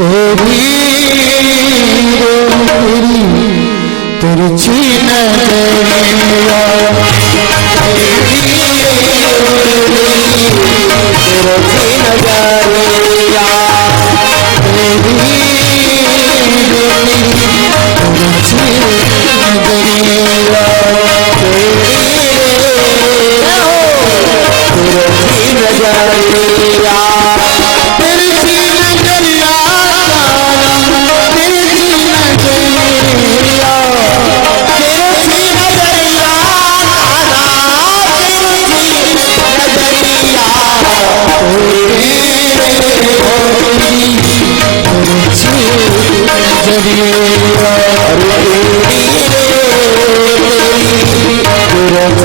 तेरी तिरछी नजरिया तेरी तिरछी नजरिया तेरी तिरछी नजरिया तिरछी नजरिया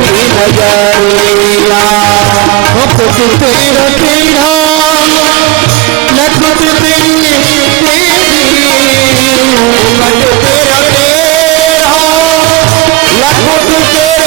तेरा तेरा लखत तेरी तेरा तेरा लखत तेरी तेरा तेरा लखत तेरी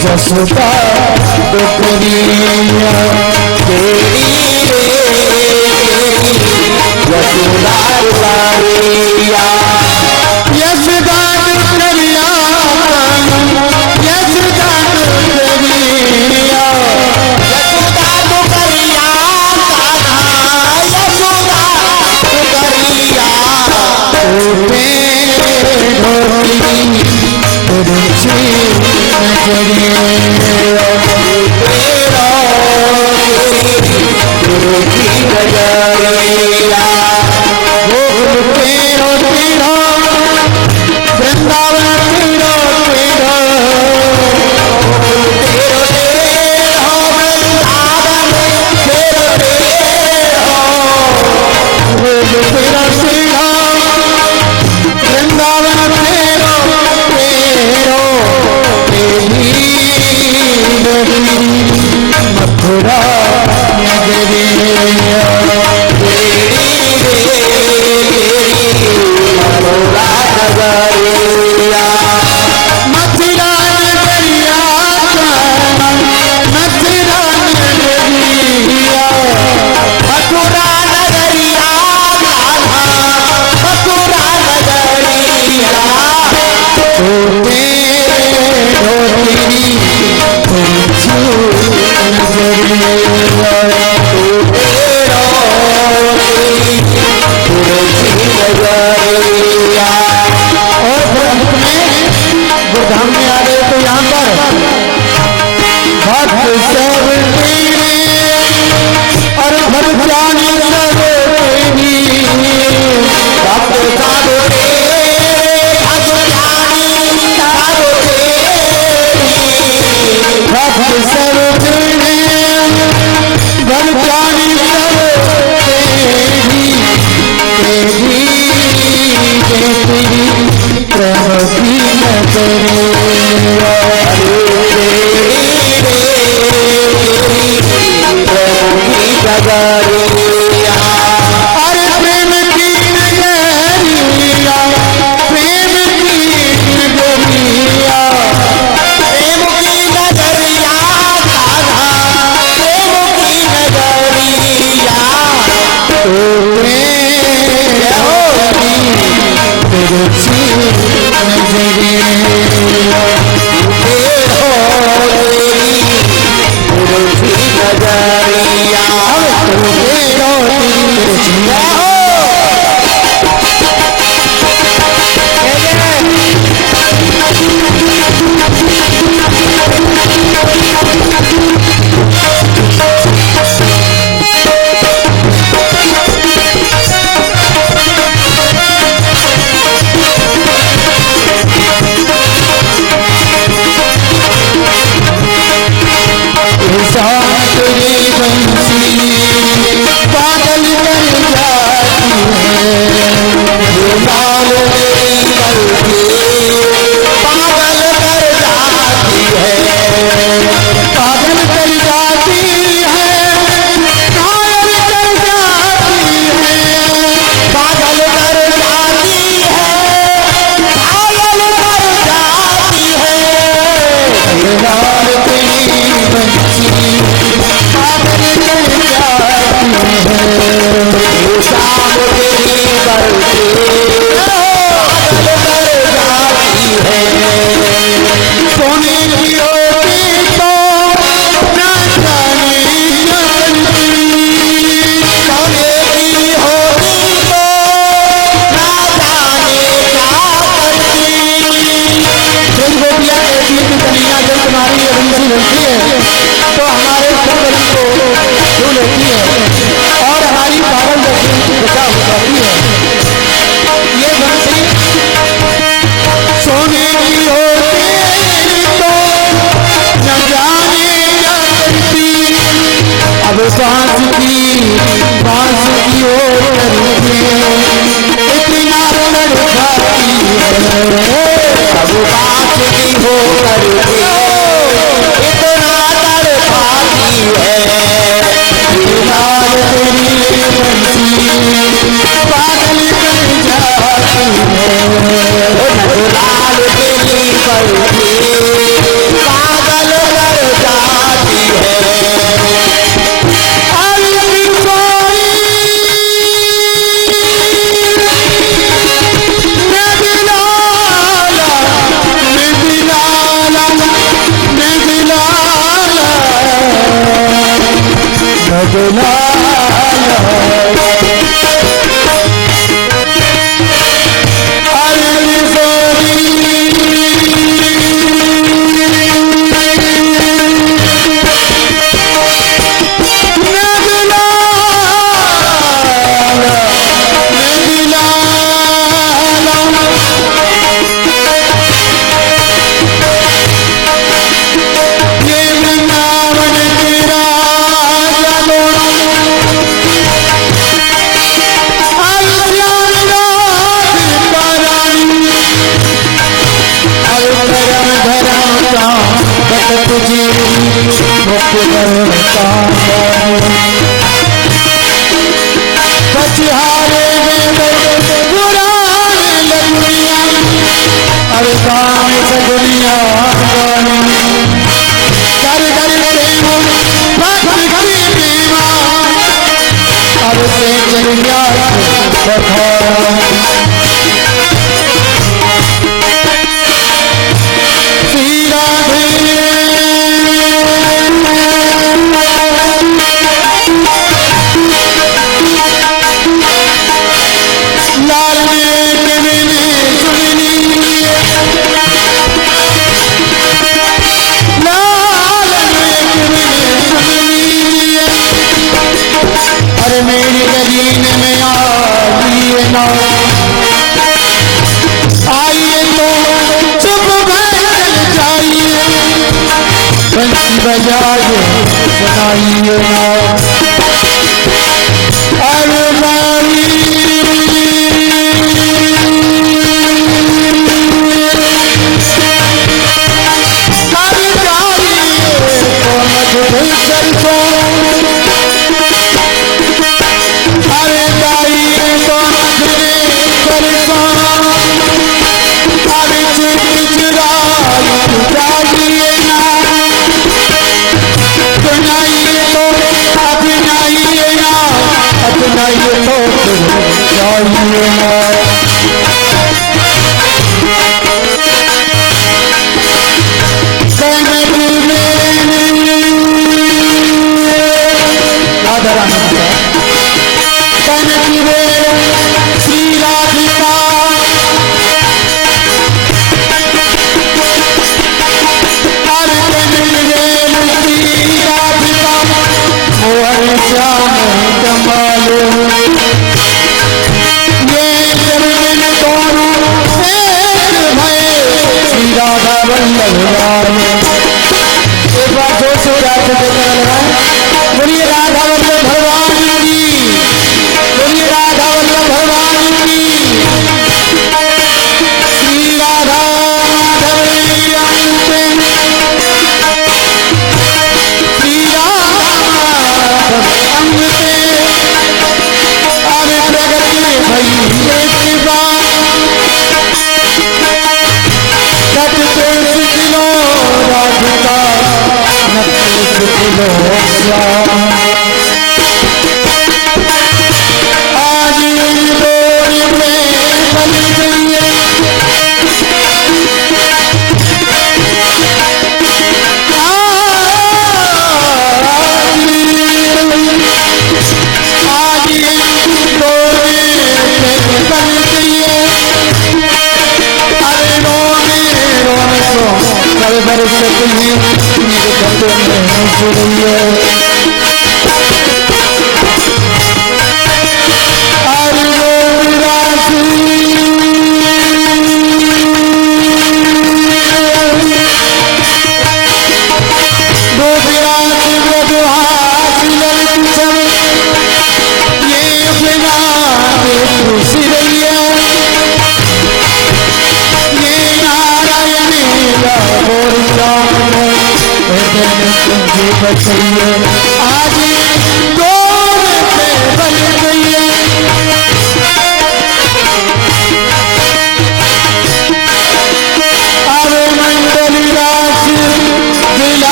जसोदा दुखनिया तेरी यशोदा दुखनिया यशोदा दुखनिया यशोदा दुखनिया यशोदा दुखनिया यशोदा दुखनिया तेरा तिरछी नजरिया हो तेरी तिरछी नजरिया सुनाइए तो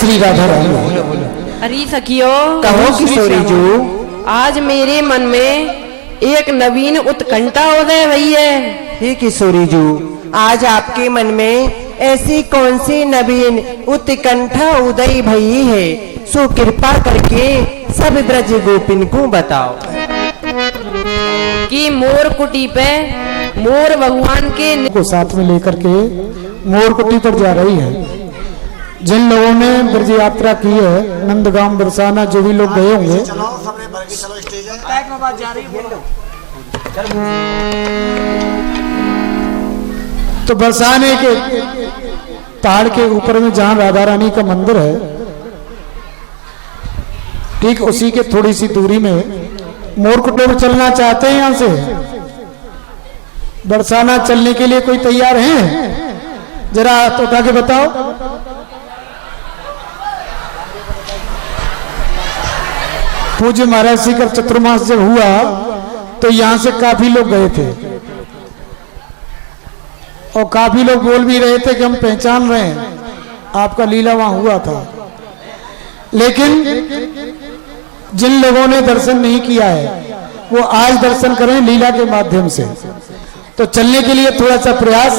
श्री राधा रानी। अरे सखियो, कहो किशोरी जो, आज मेरे मन में एक नवीन उत्कंठा उदय हुई है। हे किशोरी जी, आज आपके मन में ऐसी कौन सी नवीन उत्कंठा उदय भई है, सो कृपा करके सब ब्रज गोपिन को बताओ। कि मोर कुटी पे मोर भगवान के को साथ में लेकर के मोर कुटी पर जा रही है। जिन लोगों ने ब्रज यात्रा की है, नंदगांव बरसाना जो भी लोग गए होंगे, तो बरसाने के पहाड़ के ऊपर में जहां राधा रानी का मंदिर है, ठीक उसी के थोड़ी सी दूरी में मोरकुटे पर चलना चाहते हैं। यहां से बरसाना चलने के लिए कोई तैयार है? जरा हाथ उठा के बताओ। पूज्य महाराज श्री का चतुर्मास जब हुआ तो यहां से काफी लोग गए थे और काफी लोग बोल भी रहे थे कि हम पहचान रहे हैं आपका लीला वहां हुआ था। लेकिन जिन लोगों ने दर्शन नहीं किया है वो आज दर्शन करें लीला के माध्यम से। तो चलने के लिए थोड़ा सा प्रयास,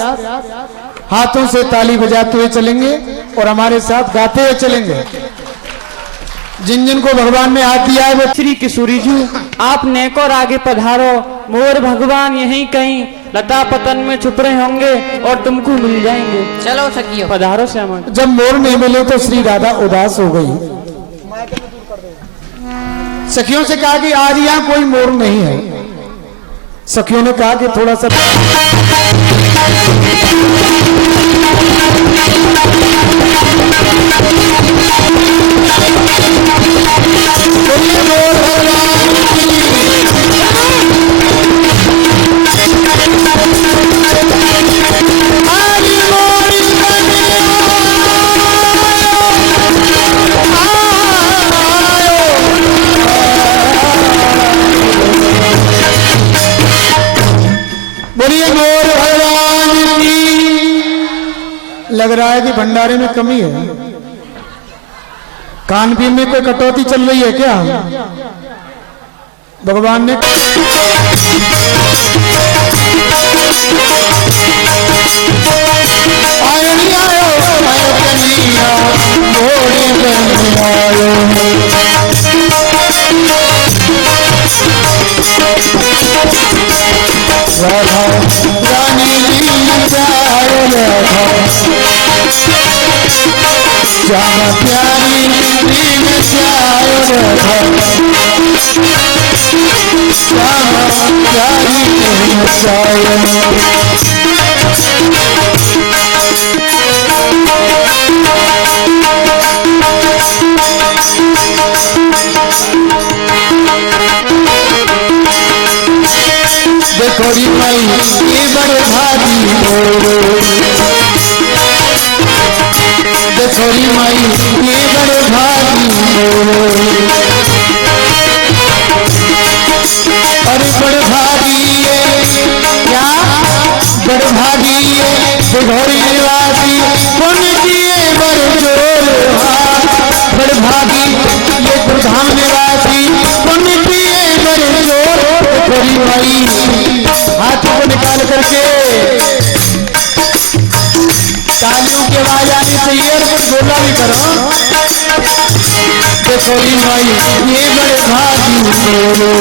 हाथों से ताली बजाते हुए चलेंगे और हमारे साथ गाते हुए चलेंगे। जिन जिन को भगवान ने हाथ दिया है वो श्री किशोरी जी, आप नेक और आगे पधारो। मोर भगवान यहीं कहीं लता पतन में छुप रहे होंगे और तुमको मिल जाएंगे। चलो सखियों। पधारो श्यामा। जब मोर नहीं मिले तो श्री राधा उदास हो गई। सखियों से कहा कि आज यहाँ कोई मोर नहीं है। सखियों ने कहा कि थोड़ा सा लग रहा है कि भंडारे में कमी है। कानपीन में कोई कटौती चल रही है क्या? भगवान ने आयो नहीं आयो, आयो कन्हैया मोरे बन आयो। राधा रानी आयो, राधा श्यामा प्यारी दीन आयो, राधा श्यामा प्यारी दीन आयो। देखो री माई ये बड़े भागी मोरो, देखो री माई ये बड़े भागी मोरो। अरे बड़े भागी ये क्या बड़े भागी ये देखोरी निवासी पुन किए बड़े जोर। बड़े भागी ये गुरधाम निवासी पुन किए बड़े जोर। देखोरी माई हाथों को निकाल करके तालियों की आवाज आनी चाहिए और कुछ बोला भी करो। देखो माई ये बड़े भागी मोरो,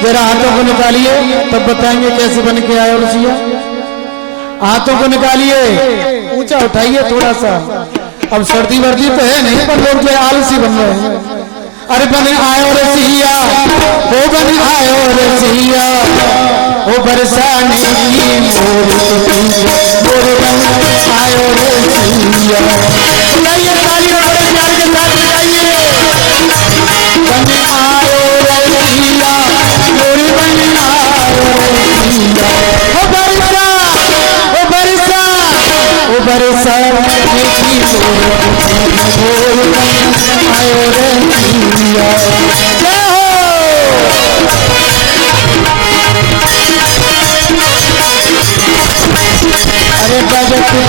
जरा हाथों को निकालिए तब बताएंगे कैसे बन के आए रसिया। हाथों को निकालिए, ऊंचा उठाइए थोड़ा सा। अब सर्दी वर्दी तो है नहीं पर लोग जो आलसी बन रहे हैं। अरे बन आयो रसिया, वो बन आयो रसिया, वो बरसाने की मोर बन आयो रसिया। तालियां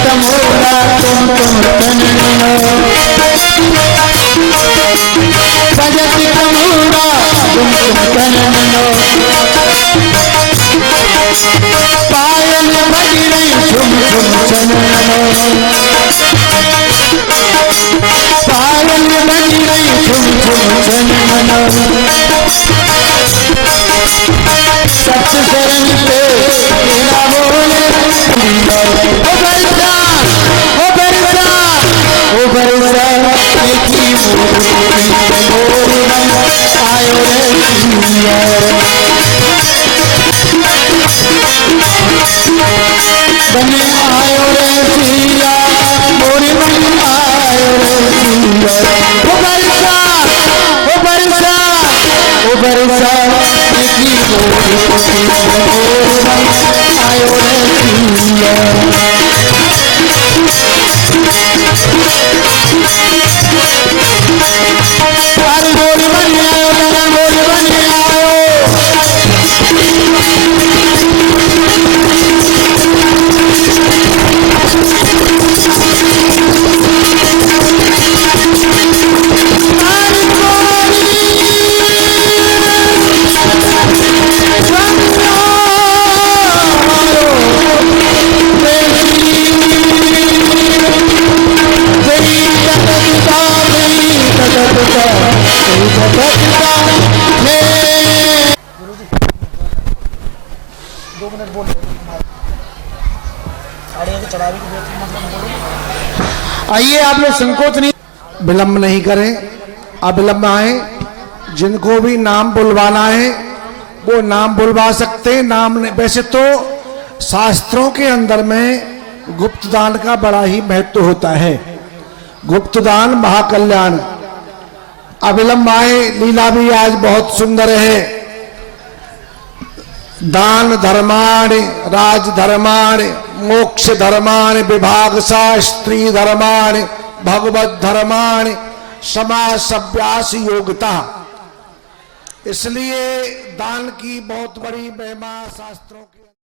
कमोड़ा तुम तननो भजत कमोड़ा तुम तननो पायल बज रही झुम झुम चननो पायल बज रही झुम झुम चननो सत शरण पे मेरा बोले ओ बरसा ओ बरसा ओ बरसा की मोरी आयो रे सिया बने आयो रे सिया मोरी मन आयो रे सिया ओ बरसा ओ बरसा ओ बरसा की मोरी आयो रे सिया अरे मोरी बन आयो मेरा मोरी बन आयो आइए आप लोग संकोच नहीं, विलंब नहीं करें, अविलंब आए। जिनको भी नाम बुलवाना है वो नाम बुलवा सकते हैं। नाम वैसे तो शास्त्रों के अंदर में गुप्तदान का बड़ा ही महत्व होता है। गुप्तदान महाकल्याण। अविलंब आए। लीला भी आज बहुत सुंदर है। दान धर्माणि राज धर्माणि मोक्ष धर्माणि विभाग शास्त्री धर्माणि भगवत धर्माणि समाज सभ्यास योग्यता। इसलिए दान की बहुत बड़ी महिमा शास्त्रों की